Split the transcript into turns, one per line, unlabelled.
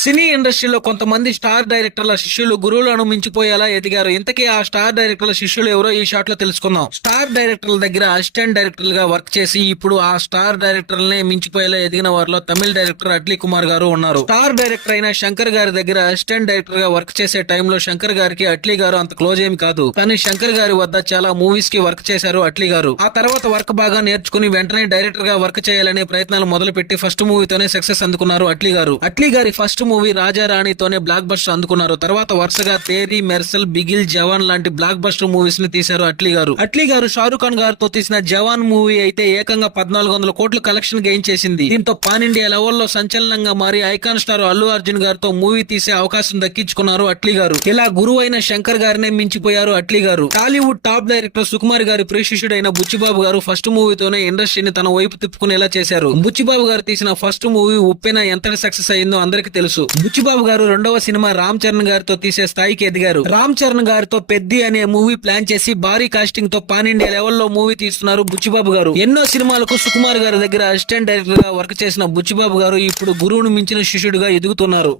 సినీ ఇండస్ట్రీలో కొంతమంది స్టార్ డైరెక్టర్ల శిష్యులు గురువులను మించిపోయేలా ఎదిగారు. ఇంతకీ ఆ స్టార్ డైరెక్టర్ల శిష్యులు ఎవరో ఈ షాట్లో తెలుసుకుందాం. స్టార్ డైరెక్టర్ల దగ్గర అసిస్టెంట్ డైరెక్టర్గా వర్క్ చేసి ఇప్పుడు ఆ స్టార్ డైరెక్టర్లనే మించిపోయేలా ఎదిగిన వారిలో తమిళ డైరెక్టర్ అట్లీ కుమార్ గారు ఉన్నారు. స్టార్ డైరెక్టర్ అయిన శంకర్ గారి దగ్గర అసిస్టెంట్ డైరెక్టర్గా వర్క్ చేసే టైంలో శంకర్ గారికి అట్లీ గారు అంత క్లోజ్ ఏమి కాదు. కానీ శంకర్ గారి వద్ద చాలా మూవీస్కి వర్క్ చేశారు అట్లీ గారు. ఆ తర్వాత వర్క్ బాగా నేర్చుకుని వెంటనే డైరెక్టర్గా వర్క్ చేయాలనే ప్రయత్నాలు మొదలు పెట్టి ఫస్ట్ మూవీతోనే సక్సెస్ అందుకున్నారు అట్లీ గారు. అట్లీ గారి ఫస్ట్ మూవీ రాజా రాణితోనే బ్లాక్ బస్టర్ అందుకున్నారు. తర్వాత వరుసగా తేరీ మెర్సల్ బిగిల్ జవాన్ లాంటి బ్లాక్ బస్టర్ మూవీస్ని తీశారు అట్లీ గారు. అట్లీ గారు షారూక్ ఖాన్ గారితో తీసిన జవాన్ మూవీ అయితే ఏకంగా పద్నాలుగు వందల కోట్లు కలెక్షన్ గెయిన్ చేసింది. దీంతో పాన్ ఇండియా లెవెల్లో సంచలనంగా మారి ఐకాన్ స్టార్ అల్లు అర్జున్ గారితో మూవీ తీసే అవకాశం దక్కించుకున్నారు అట్లీ గారు. ఇలా గురువైన శంకర్ గారినే మించిపోయారు అట్లీ గారు. టాలీవుడ్ టాప్ డైరెక్టర్ సుకుమార్ గారి ప్రియశిష్యుడైన బుచ్చిబాబు గారు ఫస్ట్ మూవీతోనే ఇండస్ట్రీని తన వైపు తిప్పుకునేలా చేశారు. బుచ్చిబాబు గారు తీసిన ఫస్ట్ మూవీ ఉప్పెన ఎంత సక్సెస్ అయిందో అందరికీ తెలుసు. బుచ్చిబాబు గారు రెండవ సినిమా రామ్ చరణ్ గారితో తీసే స్థాయికి ఎదిగారు. రామ్ చరణ్ గారితో పెద్ది అనే మూవీ ప్లాన్ చేసి భారీ కాస్టింగ్తో పాన్ ఇండియా లెవెల్లో మూవీ తీస్తున్నారు బుచ్చిబాబు గారు. ఎన్నో సినిమాలకు సుకుమార్ గారి దగ్గర అసిస్టెంట్ డైరెక్టర్గా వర్క్ చేసిన బుచ్చిబాబు గారు ఇప్పుడు గురువును మించిన శిష్యుడిగా ఎదుగుతున్నారు.